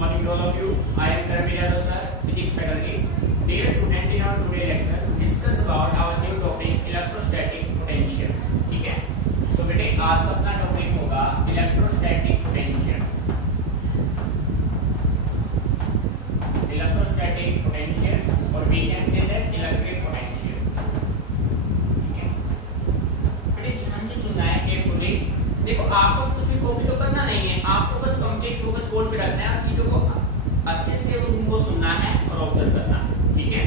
morning to all of you. I am Karmira sir, physics faculty. Dear student, in our today lecture, we discuss about our new topic electrostatic potential. ठीक है? So बेटे आज का अपना topic होगा electrostatic potential. Electrostatic potential or we can say that electric potential. ठीक है? बेटे ध्यान से सुनना है केयरफुली. देखो आपको कुछ भी कॉपी तो करना नहीं है, आपको बस कंप्लीट फोकस बोर्ड पे रखना है, चीजों को अच्छे से उनको सुनना है और ऑब्जर्व करना है. ठीक है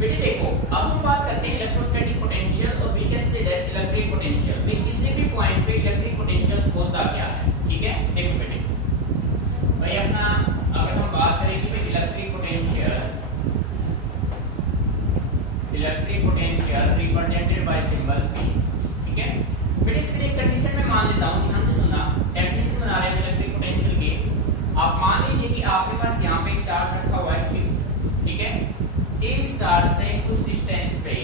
बेटे? देखो अब हम बात करते हैं इलेक्ट्रोस्टैटिक पोटेंशियल और we can say that electric potential. भाई किसी भी पॉइंट पे इलेक्ट्रिक पोटेंशियल होता क्या है? ठीक है, देखो बेटे भाई अपना अगर हम बात करें कि भाई electric potential represented by symbol P. ठीक है बेटे, इसके लिए कंडीशन में मान लेता हूं, ध्यान से सुनना. डेफिनेशन बना रहे हैं इलेक्ट्रिक पोटेंशियल की. आप मान लीजिए कि आपके पास यहाँ पे एक चार्ज रखा हुआ है Q. ठीक है, इस चार्ज से कुछ डिस्टेंस पे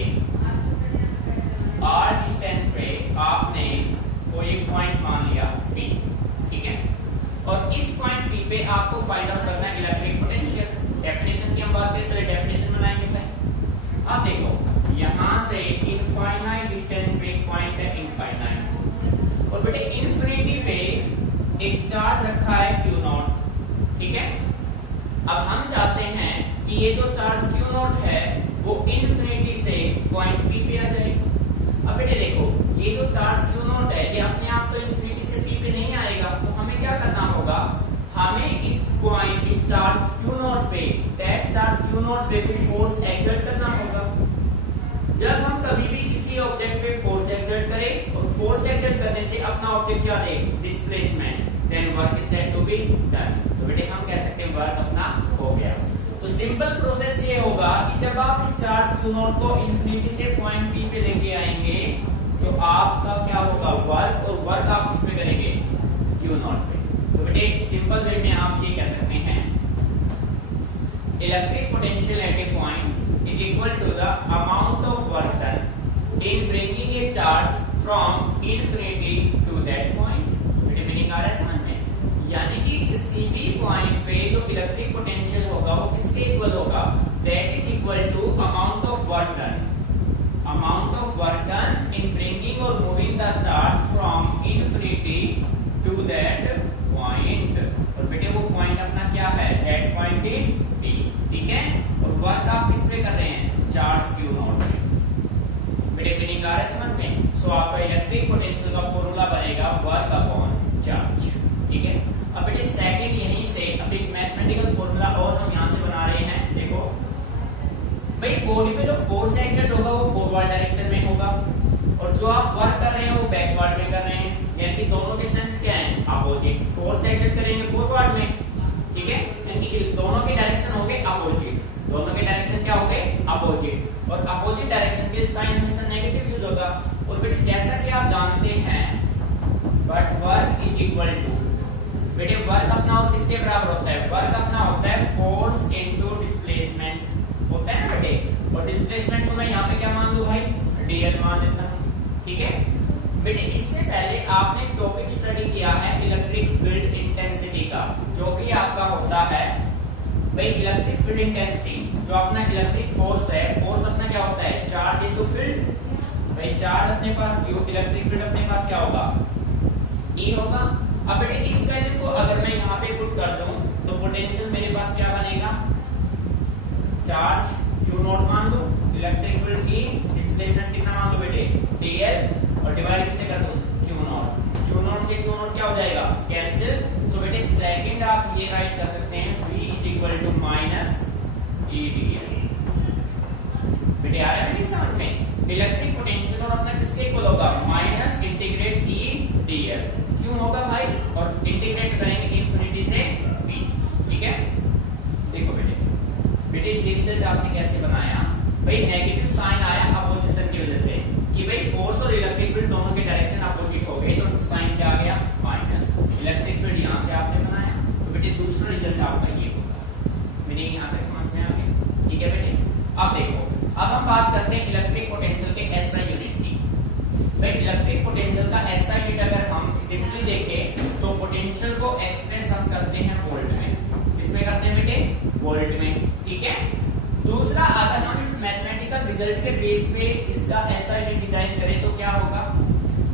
r डिस्टेंस पे आपने कोई एक पॉइंट मान लिया P. ठीक है, और इस पॉइंट P पे आपको फाइंड आउट करना है इलेक्ट्रिक पोटेंशियल. डेफिनेशन की हम बात करें, पहले डेफिनेशन बनाएंगे. अब देखो यहाँ से इनफाइनाइट डिस्टेंस पे एक पॉइंट है इनफाइनाइट, और बेटे इन्फिनिटी पे एक चार्ज रखा है Q0. ठीक है, अब हम चाहते हैं कि ये जो चार्ज Q0 है वो इन्फिनिटी से पॉइंट P पे आ जाए. अब बेटे देखो ये जो चार्ज Q0 है ये अपने आप तो इन्फिनिटी से P पे नहीं आएगा, तो हमें क्या करना होगा, हमें इस पॉइंट इस चार्ज Q0 पे डैश चार्ज Q0 पे कुछ फोर्स एक्सर्ट करना होगा. जब हम कभी भी किसी ऑब्जेक्ट पे फोर्स एक्सर्ट करें और फोर्स एक्सर्ट करने से अपना ऑब्जेक्ट क्या दे, displacement, then work is said to be done. तो बेटे हम कह सकते हैं वर्क अपना हो गया. तो सिंपल प्रोसेस ये होगा कि जब आप इस चार्ज Q0 को इन्फिनिटी से पॉइंट P पे लेके आएंगे तो आपका क्या होगा, वर्क, और वर्क आप किस पे करेंगे, Q0 पे. तो बेटे सिंपल वे में आप ये कह सकते हैं electric potential at a point is equal to the amount of work done in bringing a charge from infinity to that point. बेटे मीनिंग आ रहा है समझ में? यानी कि किसी भी पॉइंट पे जो इलेक्ट्रिक पोटेंशियल होगा वो किसके इक्वल होगा, that is equal to amount of work done in bringing और moving the charge from infinity to that point. और बेटे वो पॉइंट अपना क्या है, दैट पॉइंट इज P. ठीक है, और वर्क आप किस पे कर रहे हैं, चार्ज Q0 पे. बेटे मीनिंग आ रहा है समझ में? सो आपका इलेक्ट्रिक पोटेंशियल का फॉर्मूला बनेगा वर्क अपॉन चार्ज. ठीक है, अब बेटे सेकंड यहीं से अब एक मैथमेटिकल फॉर्मूला और हम यहां से बना रहे हैं. देखो भाई बॉडी पे जो फोर्स एक्ट होगा वो फॉरवर्ड डायरेक्शन में होगा, और जो आप वर्क कर रहे हैं वो बैकवर्ड में कर रहे हैं. यानी कि दोनों के सेंस क्या है, अपोजिट. फोर्स एक्ट करेंगे फॉरवर्ड में. ठीक है, यानी कि दोनों के डायरेक्शन हो गए अपोजिट. दोनों के डायरेक्शन क्या हो गए, अपोजिट. और अपोजिट डायरेक्शन के साइन हमेशा नेगेटिव यूज होगा. और बेटे जैसा कि आप जानते हैं but work is equal to, बेटे वर्क अपना और किसके बराबर होता है, वर्क अपना होता है फोर्स इनटू डिस्प्लेसमेंट होता है ना बेटे. और डिस्प्लेसमेंट को मैं यहाँ पे क्या मान लूं भाई, dl मान लेता हूं. ठीक है बेटे, इससे पहले आपने टॉपिक स्टडी किया है इलेक्ट्रिक फील्ड इंटेंसिटी का, जो कि आपका होता है भाई इलेक्ट्रिक फील्ड इंटेंसिटी. जो अपना इलेक्ट्रिक फोर्स है, फोर्स अपना क्या होता है, चार्ज इनटू फील्ड. भाई चार्ज अपने पास Q, इलेक्ट्रिक फील्ड अपने पास क्या होगा, E होगा. अब बेटे इस वैल्यू को अगर मैं यहाँ पे पुट कर दूं तो पोटेंशियल मेरे पास क्या बनेगा, चार्ज Q0 मान लो, इलेक्ट्रिक फील्ड की डिस्प्लेसमेंट कितना मान लो बेटे, dl, और डिवाइड किससे कर दूं, Q0. Q0 से Q0 क्या हो जाएगा, कैंसिल. सो बेटे सेकंड आप ये राइट कर सकते हैं V is equal to minus E dl. बेटे आ रहा है मेरी समझ में? इलेक्ट्रिक पोटेंशियल और अपना किसके इक्वल होगा, माइनस इंटीग्रेट E dl. क्यों होगा भाई, और इंटीग्रेट करेंगे इन्फिनिटी से P. ठीक है, देखो बेटे रिजल्ट आपने कैसे बनाया, भाई नेगेटिव साइन आया अपोजिशन की वजह से कि भाई फोर्स और इलेक्ट्रिक फील्ड दोनों के डायरेक्शन अपोजिट हो गए, तो साइन क्या आ गया, माइनस. इलेक्ट्रिक फील्ड यहां से आपने बनाया, तो बेटे दूसरा रिजल्ट आपका ये होगा. मीनिंग यहां तक समझ में आ गया? ठीक है बेटे, अब देखो अब हम बात करते हैं इलेक्ट्रिक पोटेंशियल के SI यूनिट की. भाई इलेक्ट्रिक पोटेंशियल का SI यूनिट अगर हम सिंपली देखें तो पोटेंशियल को एक्सप्रेस हम करते हैं वोल्ट में. रिजल्ट के बेस पे इसका एसआई यूनिट डिजाइन करें तो क्या होगा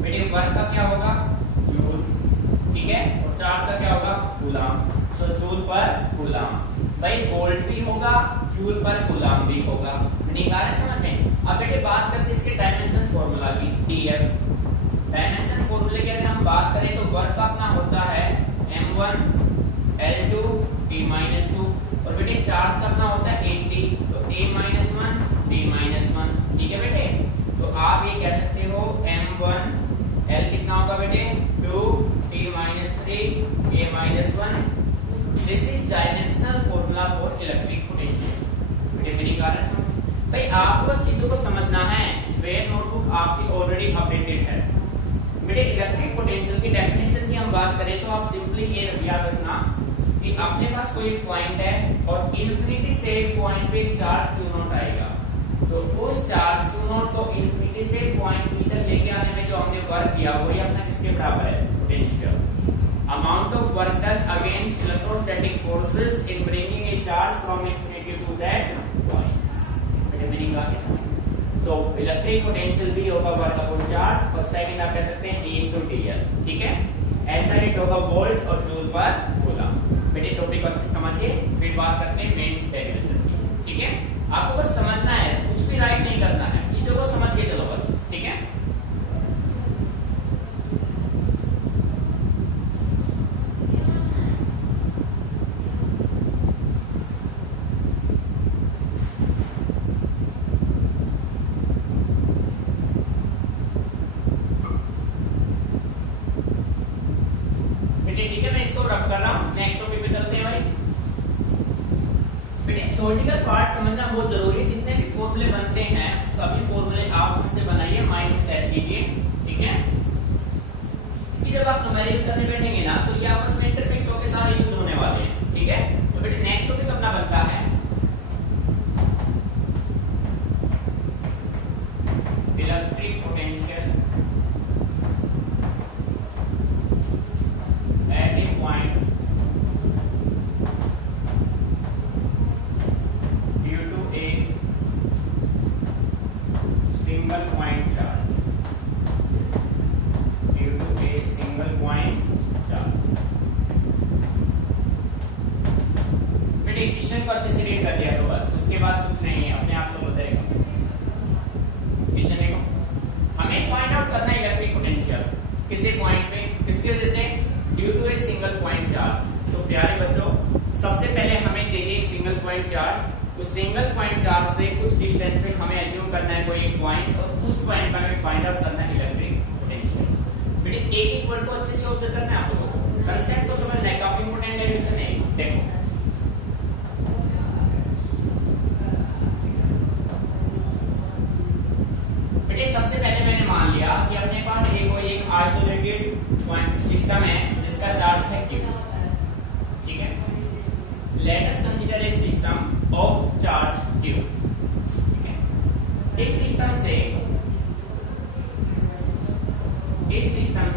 बेटे, वर्क का क्या होगा जूल, ठीक है, और चार्ज का क्या होगा कूलम। सो जूल पर कूलम, भाई वोल्ट भी होगा जूल पर कूलम भी होगा, निकाल समझ में। अब बेटे बात करते हैं इसके डायमेंशन फार्मूला की, डीएफ डायमेंशन फार्मूले की अगर हम बात करें तो वर्क का अपना होता है m1 l2 t-2 और बेटे चार्ज का अपना होता है 80, तो a-1 t-1, ठीक है बेटे। तो आप ये कह सकते हो m1 l कितना होगा बेटे 2 t-3 a-1, this is dimensional formula for electric potential. बेटे मेरी बात समझ भाई, आपको बस चीजों को समझना है। वेयर नोटबुक आपकी ऑलरेडी अपडेटेड है बेटे। इलेक्ट्रिक पोटेंशियल की डेफिनेशन की हम बात करें तो आप सिंपली ये याद रखना कि अपने पास कोई एक पॉइंट है और इन्फिनिटी से एक पॉइंट पे चार्ज Q नॉट आएगा, तो उस चार्ज Q नॉट को इन्फिनिटी से पॉइंट P तक लेके आने में जो हमने वर्क किया वही अपना किसके बराबर है potential. Amount of work done against electrostatic forces in bringing a charge from infinity to that point. बेटे मेरी बात समझ। सो इलेक्ट्रिक पोटेंशियल भी होगा वर्क अपॉन चार्ज, और सेकंड आप कह सकते हैं E into dl, ठीक है। ऐसा रेट होगा वोल्ट और जूल पर कूलम। बेटे टॉपिक अच्छे समझिए, फिर बात करते हैं मेन डेरिवेशन की, ठीक है। आपको बस समझना है, कुछ भी राइट नहीं करना है, चीजों को समझ के चलो बस, ठीक है। थ्योरेटिकल पार्ट समझना बहुत जरूरी है। जितने भी फॉर्मूले बनते हैं सभी फॉर्मूले आप हमसे बनाइए, माइंड में सेट कीजिए, ठीक है। कि जब आप न्यूमेरिकल करने बैठेंगे ना तो ये आपस में इंटरफेस होके सारे यूज होने वाले हैं, ठीक है। तो बेटे नेक्स्ट टॉपिक अपना बनता है electric potential at a point single point charge due to a single point charge। बेटे क्वेश्चन को अच्छे से रीड कर दिया तो बस, उसके बाद कुछ नहीं है, अपने आप सब हो जाएगा। क्वेश्चन देखो, हमें फाइंड आउट करना है इलेक्ट्रिक पोटेंशियल किसी पॉइंट पे, किसकी वजह से due to a single point charge. तो प्यारे बच्चों सबसे पहले हमें चाहिए एक सिंगल पॉइंट चार्ज। तो सिंगल पॉइंट चार्ज से कुछ डिस्टेंस पे हमें एज्यूम करना है कोई एक पॉइंट, और उस पॉइंट पर हमें फाइंड आउट करना है इलेक्ट्रिक पोटेंशियल। बेटे एक एक वर्ड को अच्छे से ऑब्जर्व करना है आप लोगों को, कांसेप्ट को समझना है, काफी इंपॉर्टेंट डेरिवेशन है। देखो बेटे सबसे पहले मैंने मान लिया कि अपने पास ये कोई एक आइसोलेटेड पॉइंट सिस्टम है जिसका चार्ज है Q, ठीक है। Late us consider A system of charge Q, ठीक है। इस सिस्टम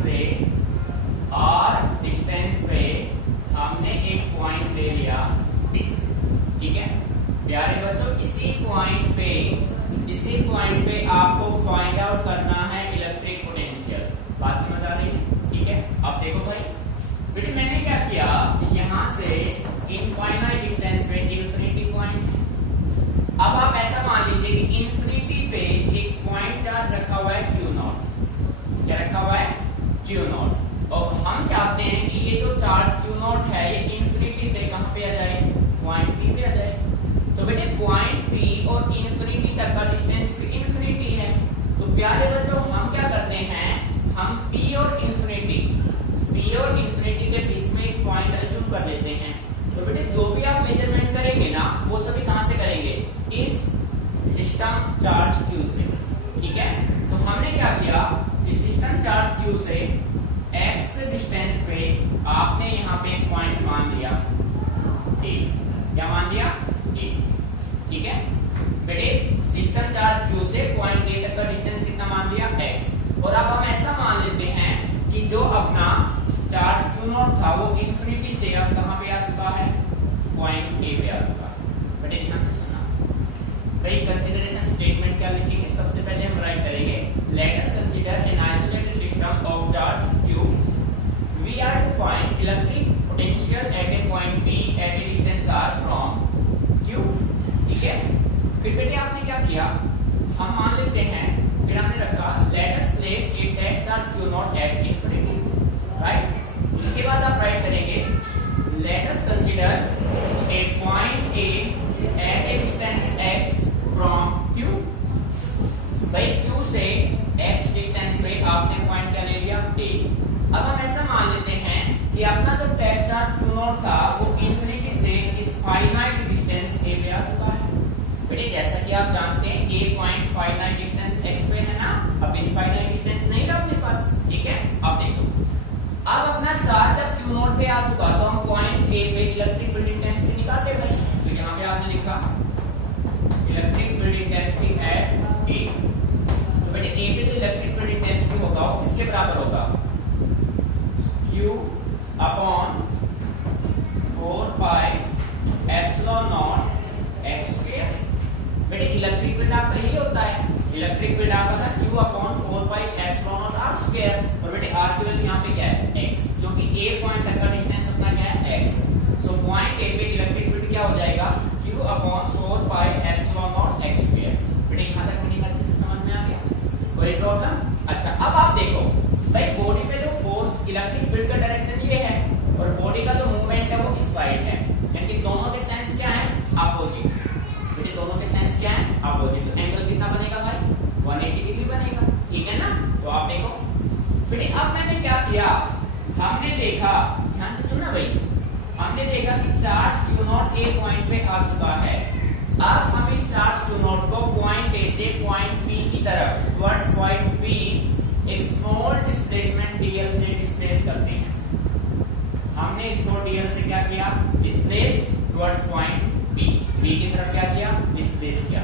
से R डिस्टेंस पे हमने एक पॉइंट ले लिया P, ठीक है। प्यारे बच्चों इसी पॉइंट पे आपको फाइंड आउट करना है इलेक्ट्रिक पोटेंशियल। बात समझ आ रही है, ठीक है। अब देखो भाई बेटे मैंने क्या किया, यहां से इनफाइनाइट डिस्टेंस पे इन्फिनिटी पॉइंट। अब आप ऐसा मान लीजिए कि इन्फिनिटी पे एक पॉइंट चार्ज रखा हुआ है Q नॉट। क्या रखा हुआ है Q नॉट, और हम चाहते हैं कि ये जो चार्ज Q नॉट है ये इन्फिनिटी से कहां पे आ जाए, पॉइंट P पे आ जाए। तो बेटे पॉइंट P और इन्फिनिटी तक का डिस्टेंस भी इन्फिनिटी है। तो प्यारे बच्चों हम क्या करते हैं, हम P और इन्फिनिटी के बीच में एक पॉइंट एज्यूम कर लेते हैं। तो बेटे जो भी आप मेजरमेंट करेंगे ना वो सभी कहां से करेंगे, इस सिस्टम चार्ज Q से, ठीक है। तो हमने क्या किया, इस सिस्टम चार्ज Q से x डिस्टेंस पे आपने यहाँ पे एक पॉइंट मान लिया A। क्या मान लिया A, ठीक है। बेटे सिस्टम चार्ज Q से पॉइंट A तक का डिस्टेंस कितना मान लिया x, और अब हम ऐसा मान लेते हैं कि जो अपना चार्ज Q नॉट था वो इन्फिनिटी से अब कहां पे आ चुका है, पॉइंट A पे आ चुका है। बेटे ध्यान से सुनना, भाई कंसीडरेशन स्टेटमेंट में क्या लिखेंगे, सबसे पहले हम राइट करेंगे let us consider an isolated system of charge q, we are to find electric potential at a point p at a distance r from q। ठीक है, फिर बेटे आपने क्या किया, हम मान लेते हैं, फिर हमने रखा let us place a test charge q not at infinity, right. उसके बाद आप राइट करेंगे let us consider a point a at a distance x from q। भाई q से x डिस्टेंस पे आपने पॉइंट क्या ले लिया, a। अब हम ऐसा मान लेते हैं कि अपना जो टेस्ट चार्ज q नॉट था वो इंफिनिटी से इस फाइनाइट डिस्टेंस a पे आ चुका है। बेटे जैसा कि आप जानते हैं a point finite distance x पे है ना, अब इनफाइनाइट डिस्टेंस नहीं था अपने पास। ठीक है, अब देखो, अब अपना चार्ज जब q नॉट पे आ चुका तो हम पॉइंट a पे इलेक्ट्रिक फील्ड इंटेंसिटी निकालते हैं। तो यहाँ पे आपने लिखा electric field intensity at a। तो बेटे a पे जो इलेक्ट्रिक फील्ड इंटेंसिटी होगा वो किसके बराबर होगा, q upon 4 pi epsilon not x square. बेटे इलेक्ट्रिक फील्ड आपका यही होता है, इलेक्ट्रिक फील्ड आपका था q upon 4 pi epsilon naught r square. और बेटे r की वैल्यू यहाँ पे क्या है, x, जो कि a पॉइंट तक का डिस्टेंस अपना क्या है, x। सो पॉइंट a पे इलेक्ट्रिक फील्ड क्या हो जाएगा, q upon 4 pi epsilon not x square. बेटे यहाँ तक मीनिंग अच्छे से समझ में आ गया, कोई प्रॉब्लम? अच्छा, अब आप देखो भाई बॉडी पे जो फोर्स इलेक्ट्रिक फील्ड का डायरेक्शन ये है और बॉडी का जो मूवमेंट है वो इस साइड है, यानी कि दोनों के सेंस क्या है, अपोजिट। बेटे दोनों के सेंस क्या है, अपोजिट। तो एंगल कितना बनेगा भाई, 180 डिग्री बनेगा। ठीक है ना, तो आप देखो, फिर अब मैंने क्या किया, हमने देखा, ध्यान से सुनना भाई, हमने देखा कि charge q not a point पे आ चुका है। अब हम इस चार्ज q नॉट को पॉइंट a से पॉइंट p की तरफ टुवर्ड्स पॉइंट p एक स्मॉल डिस्प्लेसमेंट dl से डिस्प्लेस करते हैं। हमने इसको dl से क्या किया, डिस्प्लेस टुवर्ड्स पॉइंट p की तरफ क्या किया, डिस्प्लेस किया।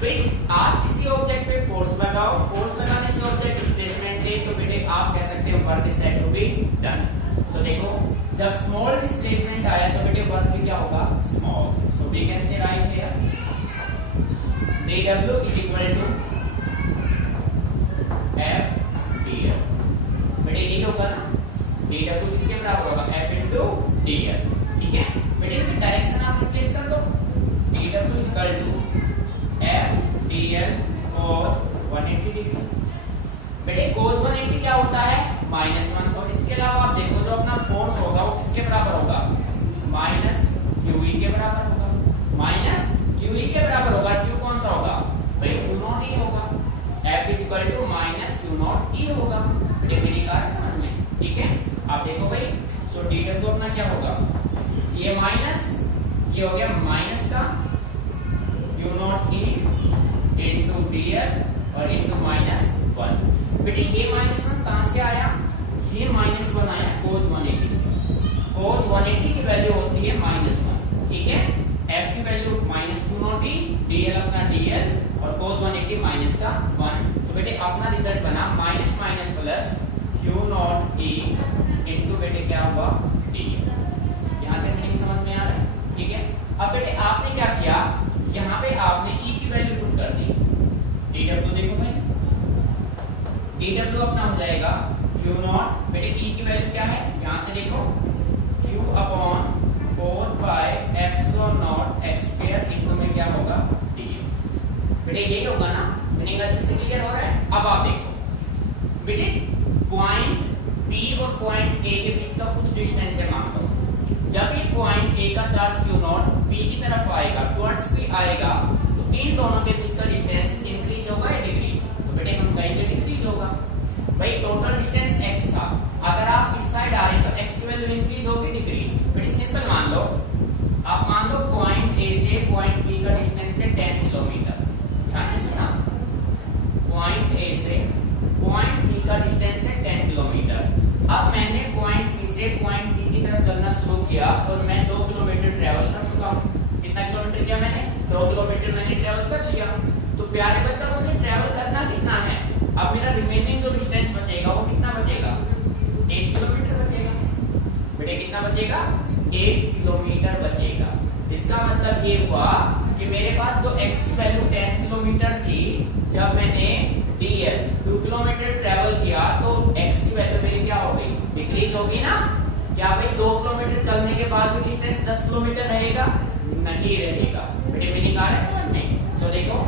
फिर आप किसी ऑब्जेक्ट पे फोर्स लगाओ, फोर्स लगाने से ऑब्जेक्ट डिस्प्लेसमेंट दे, तो बेटे आप कह सकते हो work is said to be done. So देखो, जब स्मॉल डिस्प्लेसमेंट आया तो बेटे वर्क भी क्या होगा, small. So we can say write here dw is equal to f dl। बेटे ये होगा ना, dw किसके बराबर होगा, f into dl। ठीक है बेटे, फिर डायरेक्शन आप रिप्लेस कर दो, dw is equal to f dl cos 180 degree. बेटे cos 180 क्या होता है, -1। और इसके अलावा आप देखो जो अपना फोर्स होगा वो किसके बराबर होगा, -qe के बराबर होगा, -qe के बराबर होगा। q कौन सा होगा भाई, q नॉट e होगा, f is equal to -q not e होगा। बेटे मेरी बात समझ में? ठीक है, आप देखो भाई, सो dw तो अपना क्या होगा, ये माइनस, ये हो गया माइनस का q not e into dl और into -1। बेटे ये -1 कहां से आया, ये -1 आया cos 180 से। cos 180 की वैल्यू होती है -1। ठीक है, f की value -q not e, dl अपना dl और cos 180 माइनस का 1। तो बेटे अपना रिजल्ट बना minus minus plus q not e into बेटे क्या हुआ, dl। यहाँ तक मीनिंग समझ में आ रहा है? ठीक है, अब बेटे आपने क्या किया, यहाँ पे आपने e की वैल्यू पुट कर दी, dw देखो भाई, dw अपना हो जाएगा q नॉट, बेटे e की वैल्यू क्या है, यहाँ से देखो q upon 4 pi epsilon not x स्क्वायर इनटू में क्या होगा, dl। बेटे यही होगा ना, मीनिंग अच्छे से क्लियर हो रहा है? अब आप देखो बेटे, पॉइंट p और पॉइंट a के बीच का कुछ डिस्टेंस है मान लो, जब ये पॉइंट a का चार्ज q नॉट p की तरफ आएगा, टुवर्ड्स p आएगा, तो इन दोनों के बीच का डिस्टेंस इंक्रीज होगा या डिक्रीज, तो बेटे हम कहेंगे डिक्रीज होगा। भाई टोटल डिस्टेंस x था, अगर आप इस साइड आ रहे हैं तो x की वैल्यू इंक्रीज होगी डिक्रीज। बेटे सिंपल मान लो, आप मान लो पॉइंट a से पॉइंट b का डिस्टेंस है 10 किलोमीटर। ध्यान से सुना, पॉइंट a से पॉइंट b का डिस्टेंस है 10 किलोमीटर। अब मैंने पॉइंट b से पॉइंट b की तरफ चलना शुरू किया और मैं 2 किलोमीटर ट्रेवल कर चुका हूँ। कितना किलोमीटर किया मैंने, 2 किलोमीटर मैंने ट्रेवल कर लिया। तो प्यारे बच्चा, मुझे ट्रेवल करना कितना है, अब मेरा रिमेनिंग जो डिस्टेंस बचेगा वो कितना बचेगा, 1 किलोमीटर बचेगा। बेटे कितना बचेगा, 1 किलोमीटर बचेगा। इसका मतलब ये हुआ कि मेरे पास जो x की वैल्यू 10 किलोमीटर थी, जब मैंने dl 2 किलोमीटर ट्रेवल किया तो x की वैल्यू मेरी क्या हो गई, डिक्रीज होगी ना। क्या भाई 2 किलोमीटर चलने के बाद भी डिस्टेंस 10 किलोमीटर रहेगा, नहीं रहेगा। बेटे मीनिंग आ रहा है समझ में। सो देखो,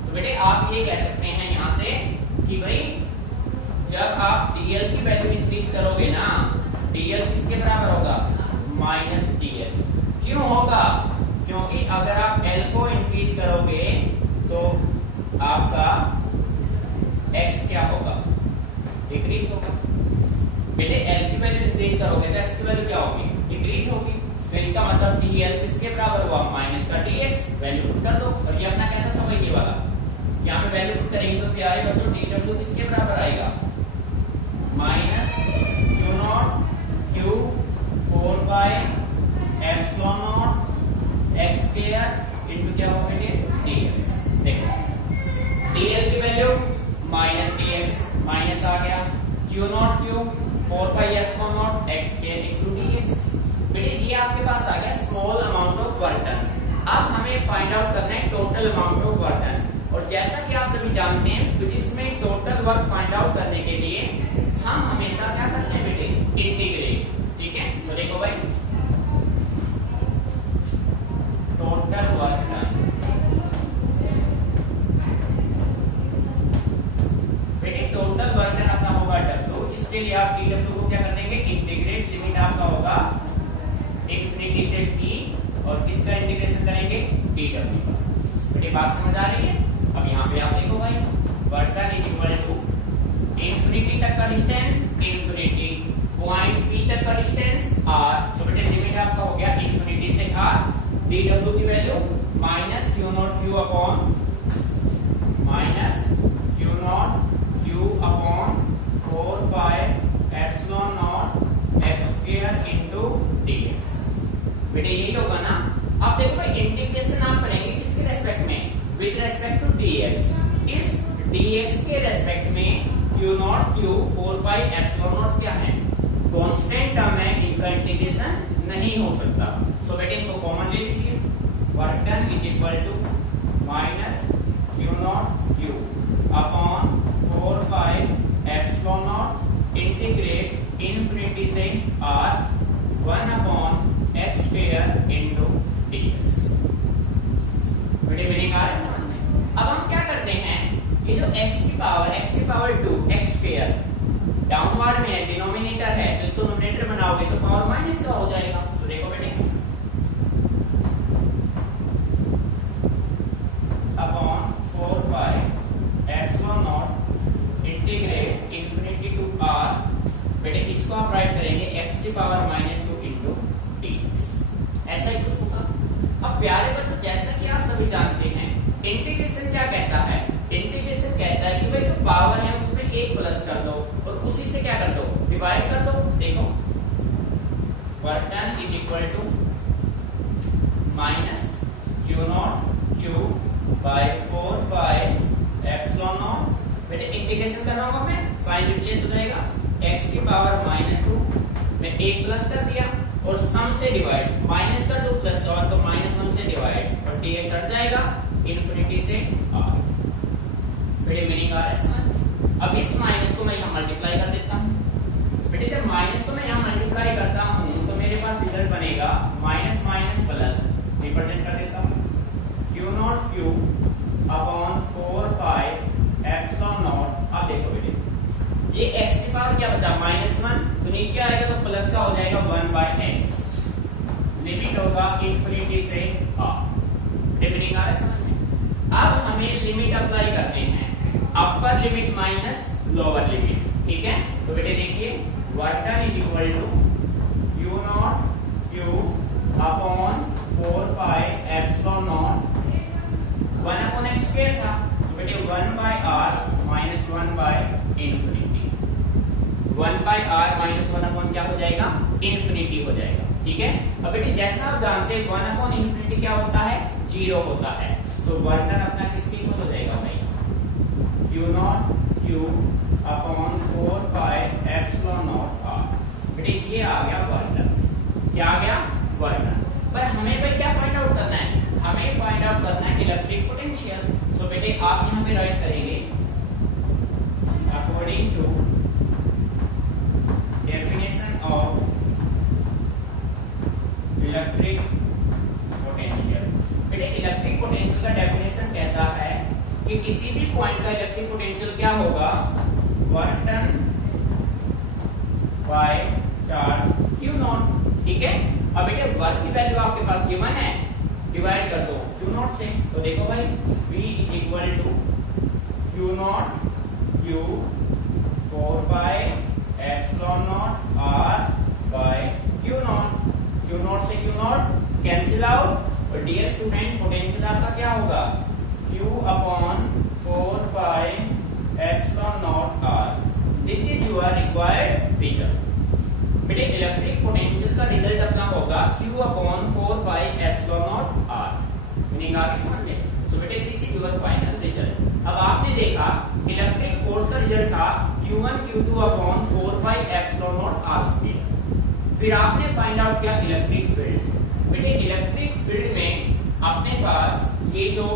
तो बेटे आप ये कह सकते हैं यहां से कि भाई जब आप dl की वैल्यू इंक्रीज करोगे ना, dl किसके बराबर होगा, माइनस dx। क्यों होगा, क्योंकि अगर आप l को इंक्रीज करोगे तो आपका x क्या होगा, डिक्रीज होगा। बेटे l की वैल्यू इंक्रीज करोगे तो x की वैल्यू क्या होगी, डिक्रीज होगी। तो इसका मतलब dl किसके बराबर हुआ, माइनस का dx। वैल्यू पुट कर दो, और ये अपना कैसा था वही वाला, यहाँ पे वैल्यू पुट करेंगे तो प्यारे बच्चों dw किसके बराबर आएगा, minus q not q 4 by epsilon not x स्क्वायर इनटू क्या होगा बेटे dx। देखो dl की वैल्यू माइनस dx, माइनस आ गया, q not q 4 by epsilon not x स्क्वायर इनटू dx। बेटे ये आपके पास आ गया small amount of work done. अब हमें फाइंड आउट करना है total amount of work done. और जैसा कि आप सभी जानते हैं फिजिक्स में टोटल वर्क फाइंड आउट करने के लिए हम हमेशा क्या करते हैं बेटे, इंटीग्रेट। ठीक है, तो देखो भाई टोटल वर्क डन, बेटे टोटल वर्क डन अपना होगा W। इसके लिए आप dW को क्या कर देंगे, इंटीग्रेट, लिमिट आपका होगा इंफिनिटी से p, और किसका इंटीग्रेशन करेंगे, dW का। बेटे बात समझ आ रही है। अब यहाँ पे आप देखो भाई work done is equal to infinity तक का डिस्टेंस, इंफिनिटी पॉइंट P तक का डिस्टेंस r। तो बेटे लिमिट आपका हो गया इंफिनिटी से r, dW की value minus q not q upon minus q not q upon 4 by epsilon not x स्क्वायर इनटू dx। बेटे यही होगा ना। अब देखो भाई इंटीग्रेशन आप करेंगे किसके रेस्पेक्ट में, विद रेस्पेक्ट टू dx। इस dx के रेस्पेक्ट में q not q 4 by epsilon not क्या है, कांस्टेंट टर्म है, इनका इंटीग्रेशन नहीं हो सकता। सो बेटे इनको कॉमन ले लीजिए, work done is equal to minus q not q upon 4 by epsilon not integrate infinity से r 1 अपॉन x स्क्वायर इनटू dx। बेटे मीनिंग आ रहा है समझ में। अब हम क्या करते हैं, ये जो x की पावर 2 x स्क्वायर डाउनवर्ड में है, डिनोमिनेटर है, तो इसको न्यूमरेटर बनाओगे तो पावर माइनस का हो जाएगा। तो देखो बेटे upon 4 by epsilon not integrate infinity to r। बेटे इसको आप राइट करेंगे x की पावर -2 इनटू dx। ऐसा ही कुछ होगा। अब प्यारे बच्चों जैसा कि आप सभी जानते हैं इंटीग्रेशन क्या कहता है, इंटीग्रेशन कहता है कि भाई जो पावर है उसमें एक प्लस कर दो और उसी से क्या कर दो, डिवाइड कर दो। देखो work done is equal to minus q not q by 4 by epsilon naught. बेटे इंटीग्रेशन कर रहा हूं मैं, साइन रिप्लेस हो जाएगा, x की पावर -2 में एक प्लस कर दिया और सम से डिवाइड, माइनस का 2 प्लस का तो -1 से डिवाइड, और dx हट जाएगा इंफिनिटी से r। बेटे मीनिंग आ रहा है समझ। अब इस माइनस को मैं यहां मल्टीप्लाई कर देता हूं। बेटे जब माइनस को मैं यहां मल्टीप्लाई करता हूं तो मेरे पास रिजल्ट बनेगा माइनस माइनस प्लस, रिप्रेजेंट कर देता हूं q not q upon 4 pi epsilon not. अब देखो बेटे ये x की पावर क्या बचा, -1, तो नीचे आएगा तो प्लस का हो जाएगा 1 बाय x। लिमिट होगा इंफिनिटी से r। लिमिटिंग आ रहा है समझ में। अब हमें लिमिट अप्लाई करते हैं, upper limit minus lower limit. ठीक है, तो बेटे देखिए work done is equal to q not q upon 4 pi epsilon naught 1 upon x square था, तो बेटे 1 by r minus 1 by infinity. 1 by r minus 1 upon क्या हो जाएगा, इंफिनिटी हो जाएगा। ठीक है, अब बेटे जैसा आप जानते हैं 1 अपॉन इंफिनिटी क्या होता है, 0 होता है। सो वर्क डन अपना किसके इक्वल हो जाएगा भाई, q not q upon 4 pi epsilon naught r। बेटे ये आ गया वर्क डन। क्या आ गया, वर्क डन। पर हमें भाई क्या फाइंड आउट करना है, हमें फाइंड आउट करना है इलेक्ट्रिक पोटेंशियल। सो बेटे आप यहां पे राइट करेंगे according to definition of electric potential. बेटे इलेक्ट्रिक पोटेंशियल का डेफिनेशन कहता है कि किसी भी पॉइंट का इलेक्ट्रिक पोटेंशियल क्या होगा, work done by charge Q not. ठीक है, अब बेटे वर्क की वैल्यू आपके पास गिवन है, डिवाइड कर दो Q नॉट से। तो देखो भाई V equal to Q not Q 4 by epsilon naught R by Q not. Q naught से Q नॉट कैंसिल आउट, और डियर स्टूडेंट पोटेंशियल आपका क्या होगा, Q upon 4 by epsilon naught R। This is your required result. बेटे electric potential का result अपना होगा Q upon 4 by epsilon naught R। Meaning आगे समझे। सो बेटे this is your final result. अब आपने देखा इलेक्ट्रिक फोर्स का रिजल्ट था Q1 Q2 upon 4 by epsilon naught R square. फिर आपने फाइंड आउट किया इलेक्ट्रिक फील्ड। बेटे इलेक्ट्रिक फील्ड में अपने पास ये जो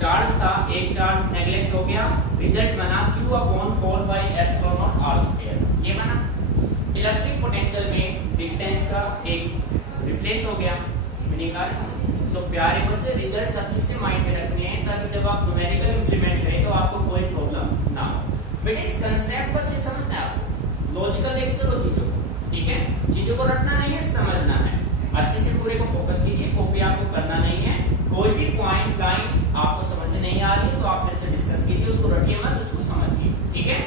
चार्ज था, एक चार्ज नेगलेक्ट हो गया, रिजल्ट बना Q upon 4 by epsilon naught R square. ये बना इलेक्ट्रिक पोटेंशियल में डिस्टेंस का एक रिप्लेस हो गया। मीनिंग आ रहा है। सो प्यारे बच्चे रिजल्ट्स अच्छे से माइंड में रखने हैं ताकि जब आप न्यूमेरिकल इंप्लीमेंट करें तो आपको कोई प्रॉब्लम ना हो। बेटे इस कांसेप्ट को अच्छे समझना है आपको, लॉजिकल लेके चलो चीजों को। ठीक है, चीजों को रटना नहीं है, समझना है। अच्छे से पूरे को फोकस कीजिए, कॉपी आपको करना नहीं है। कोई भी पॉइंट लाइन आपको समझ में नहीं आ रही है तो आप मेरे से डिस्कस कीजिए, उसको रटिए मत, उसको समझिए। ठीक है,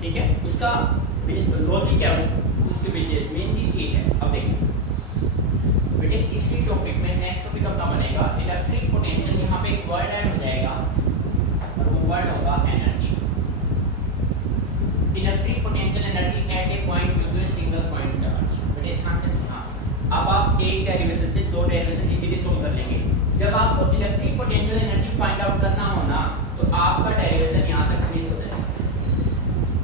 ठीक है, उसका लॉजिक क्या है उसके पीछे मेन चीज ये है। अब देखिए बेटे इसी टॉपिक में नेक्स्ट टॉपिक अपना बनेगा इलेक्ट्रिक पोटेंशियल। यहाँ पे एक वर्ड ऐड हो जाएगा और वो वर्ड होगा energy. Electric potential energy at a point due to a single point charge. बेटे ध्यान से सुनना, अब आप एक डेरिवेशन से दो डेरिवेशन इजीली सोल्व कर लेंगे। जब आपको electric potential energy find out करना हो ना तो आपका डेरिवेशन यहाँ तक फिनिश हो जाएगा।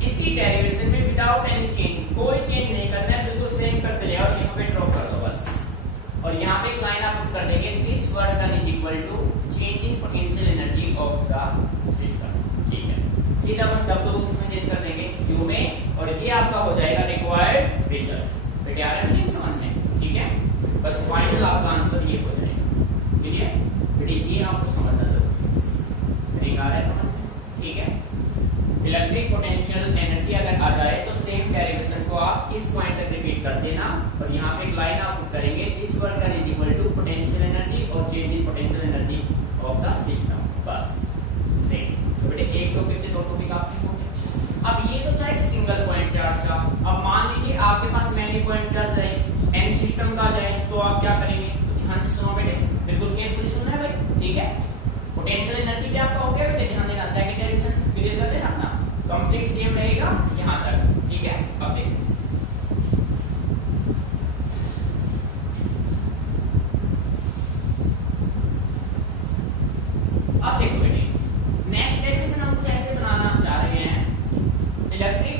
इसी डेरिवेशन में विदाउट एनी चेंज, कोई चेंज नहीं करना है, बिल्कुल सेम करते जाओ और यहाँ पे ड्रॉ कर दो बस। और यहाँ पे एक लाइन आप पुट कर देंगे this work done is equal to change in potential energy of the system. ठीक है, सीधा बस W इसमें चेंज कर देंगे Q में और ये आपका हो जाएगा रिक्वायर्ड रिजल्ट। बेटे आ रहा है नहीं समझ में? ठीक है, बस फाइनल आपका आंसर ये हो जाएगा। चलिए बेटे ये आपको समझना जरूरी है, नहीं आ रहा है समझ में? ठीक है, इलेक्ट्रिक पोटेंशियल एनर्जी अगर आ जाए तो सेम डेरिवेशन को आप इस पॉइंट तक रिपीट कर देना और यहाँ पे एक लाइन आप पुट करेंगे this work done is equal to potential energy और change in potential energy of the system. बस सेम। तो बेटे एक टॉपिक से दो टॉपिक आपने हो गए। अब ये तो था एक सिंगल पॉइंट चार्ज का। अब मान लीजिए आपके पास मैनी पॉइंट चार्ज है, एन सिस्टम का जाए तो आप क्या करेंगे? तो ध्यान से सुनो बेटे, बिल्कुल केयरफुली सुनना है भाई। ठीक है, पोटेंशियल एनर्जी क्या आपका हो गया बेटे? ध्यान देना, सेकंड डेरिवेशन क्लियर कर लेना अपना, कंप्लीट सेम रहेगा यहां तक। ठीक है, अब देखिए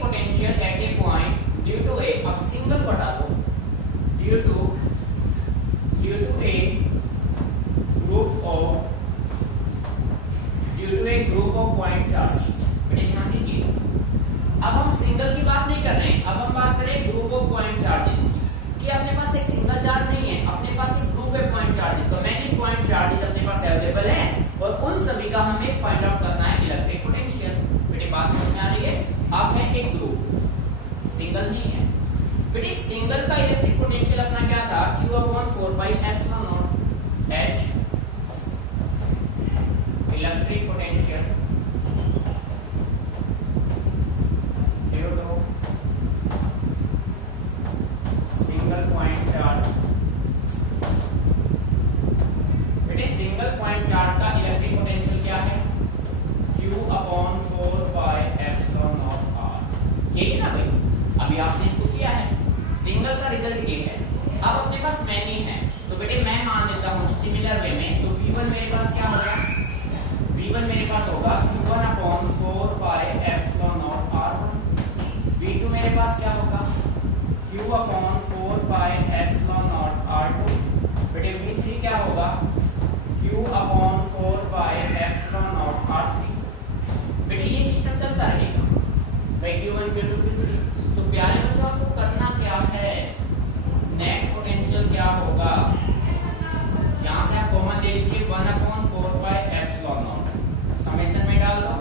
potential at a point due to a, अब सिंगल बटा दो, due to a group of point charge. बेटे ध्यान दीजिए, अब हम सिंगल की बात नहीं कर रहे हैं, अब हम बात करें ग्रुप ऑफ पॉइंट चार्जेस कि अपने पास एक सिंगल चार्ज नहीं है, अपने पास एक ग्रुप है पॉइंट चार्जेस, तो मैनी पॉइंट चार्जेस अपने पास अवेलेबल है और उन सभी का हमें फाइंड आउट करना है इलेक्ट्रिक पोटेंशियल। बेटे बात समझ में आ रही है? अब है एक ग्रुप, सिंगल नहीं है। बेटे सिंगल का इलेक्ट्रिक पोटेंशियल अपना क्या था, Q/4πε0 H electric potential due to single point charge. बेटे सिंगल पॉइंट चार्ज का इलेक्ट्रिक पोटेंशियल क्या है, Q/4πε0r। यही ना भाई, अभी आपने इसको किया है, सिंगल का रिजल्ट ये है। अब अपने पास मैनी है, तो बेटे मैं मान लेता हूँ सिमिलर वे में, तो V1 मेरे पास क्या होगा, V1 मेरे पास होगा Q1/4πε0r1। V2 मेरे पास क्या होगा, Q/4πε0r2। बेटे V3 क्या होगा, Q/4πε0r3। बेटे ये सिस्टम चलता रहेगा भाई, Q1 Q2 Q3। तो प्यारे बच्चों आपको करना क्या है, नेट पोटेंशियल क्या होगा, यहाँ से आप कॉमन ले लीजिए 1/4πε0, समेशन में डाल दो,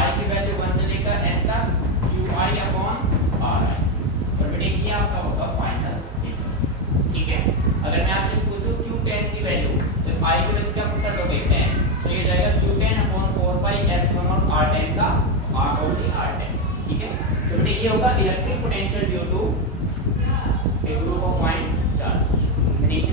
I की वैल्यू 1 से लेकर n तक QI/RI, और बेटे ये आपका होगा फाइनल। ठीक है, अगर मैं आपसे पूछूं Q10 की वैल्यू, तो I की वैल्यू क्या पुट कर दोगे 10, तो ये जाएगा Q10/4πε0r10 का R10। ठीक है, तो बेटे ये होगा electric potential due to a group of point charge. ठीक है,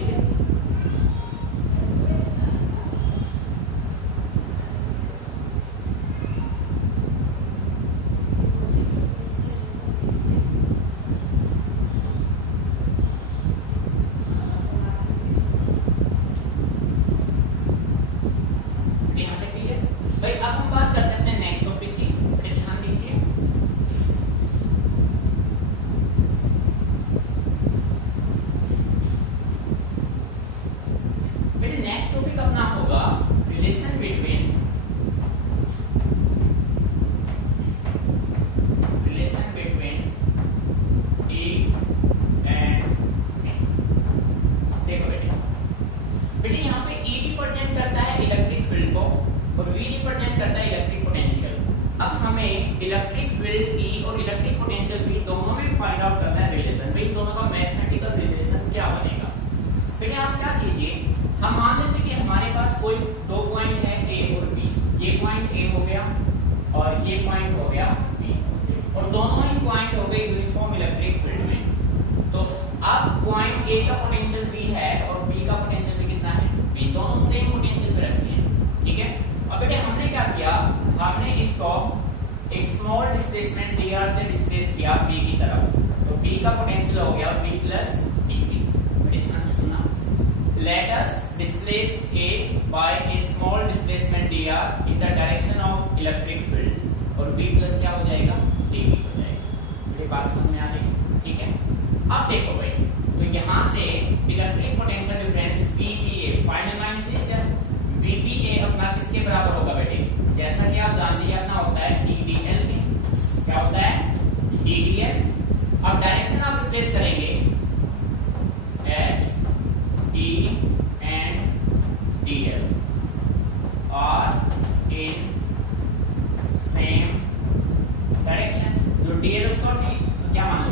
भाई अब हम बात करते हैं नेक्स्ट टॉपिक की। ध्यान दीजिए, नेक्स्ट टॉपिक अपना होगा relation between E and V। देखो बेटे यहाँ पे E रिप्रेजेंट करता है इलेक्ट्रिक फील्ड को और V रिप्रेजेंट करता है इलेक्ट्रिक पोटेंशियल। अब हमें इलेक्ट्रिक फील्ड E और इलेक्ट्रिक पोटेंशियल V दोनों में फाइंड आउट करना है रिलेशन। भाई दोनों का मैथमेटिकल रिलेशन क्या बनेगा। फिर आप क्या कीजिए, हम मान लेते कि हमारे पास कोई दो पॉइंट है A और B, ये पॉइंट A हो गया और ये पॉइंट हो गया B, और दोनों ही पॉइंट हो गए यूनिफॉर्म इलेक्ट्रिक फील्ड में। तो अब पॉइंट A का पोटेंशियल B है और B का पोटेंशियल भी कितना है B, दोनों सेम पोटेंशियल पे रखे हैं। ठीक है, अब बेटे हमने क्या किया, हमने इसको एक स्मॉल डिस्प्लेसमेंट dr से डिस्प्लेस किया B की तरफ, तो B का पोटेंशियल हो गया B प्लस dB। बेटे ध्यान से सुनना, let us displace A by a small displacement dr in the direction of electric field, और V प्लस क्या हो जाएगा dB हो जाएगा। ये बात समझ में आ रही है? ठीक है, अब देखो भाई, तो यहाँ से electric potential difference VBA final magnification VBA अपना किसके बराबर होगा बेटे, जैसा कि आप जानते हैं अपना होता है DDL के, क्या होता है DDL। अब डायरेक्शन आप रिप्लेस करेंगे H E and DL are in same direction। जो DL उसको क्या मान लो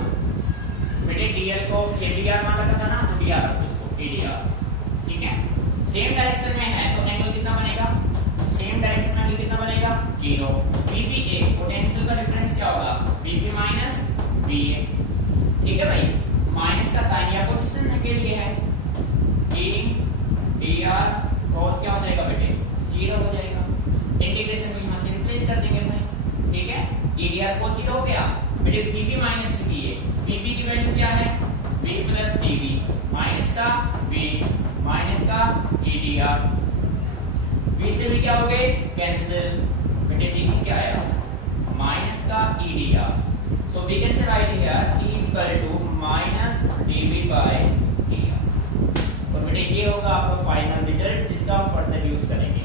बेटे, DL को ये DR मान रखा था ना, तो DR रखो इसको DDR। ठीक है, सेम डायरेक्शन में है तो एंगल कितना बनेगा, सेम डायरेक्शन में एंगल कितना बनेगा 0। VBA पोटेंशियल का डिफरेंस क्या होगा VB माइनस VA। ठीक है भाई, माइनस का साइन या पोजीशन के लिए है, E DR cos क्या हो जाएगा बेटे 0 हो जाएगा। इंटीग्रेशन को यहाँ से रिप्लेस कर देंगे भाई। ठीक है, EDR cos 0 हो गया बेटे, VB माइनस VA, VB की वैल्यू क्या है V प्लस DB, माइनस का V माइनस का EDR, V से भी क्या हो गए कैंसिल बेटे, DB क्या आया माइनस का EDR। So we can say right here E equal to minus dV by dr. और बेटे ये होगा आपका फाइनल रिजल्ट जिसका हम फर्दर यूज करेंगे।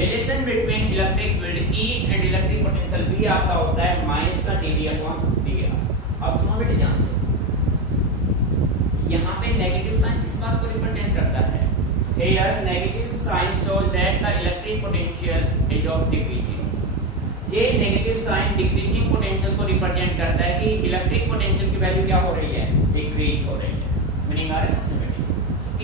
Relation between electric field E and electric potential V आपका होता है माइनस का dV अपॉन dr। अब सुनो बेटे ध्यान से, यहाँ पे नेगेटिव साइन किस बात को रिप्रेजेंट करता है? Here negative sign shows that the electric potential is of decreasing। ये नेगेटिव साइन डिक्रीजिंग पोटेंशियल को रिप्रेजेंट करता है कि इलेक्ट्रिक पोटेंशियल की वैल्यू क्या हो रही है? डिक्रीज हो रही है। मीनिंग आ रहा है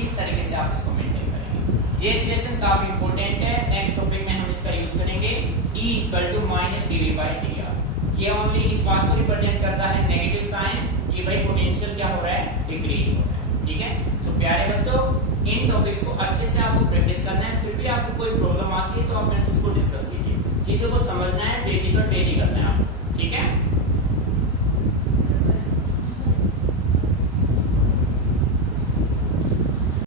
इस तरीके से आप इसको मेंटेन करेंगे। ये रिलेशन काफी इंपॉर्टेंट है, नेक्स्ट टॉपिक में हम इसका यूज करेंगे। E equal to minus dV by dr। ये ओनली इस बात को रिप्रेजेंट करता है नेगेटिव साइन कि भाई पोटेंशियल क्या हो रहा है? डिक्रीज हो रहा है। ठीक है, सो प्यारे बच्चों इन टॉपिक्स को अच्छे से आपको प्रैक्टिस करना है। फिर भी आपको कोई प्रॉब्लम आती है तो आप मेरे से उसको डिस्कस कीजिए। चीजों को समझना है, डेली पर डेली करना है आप। ठीक है।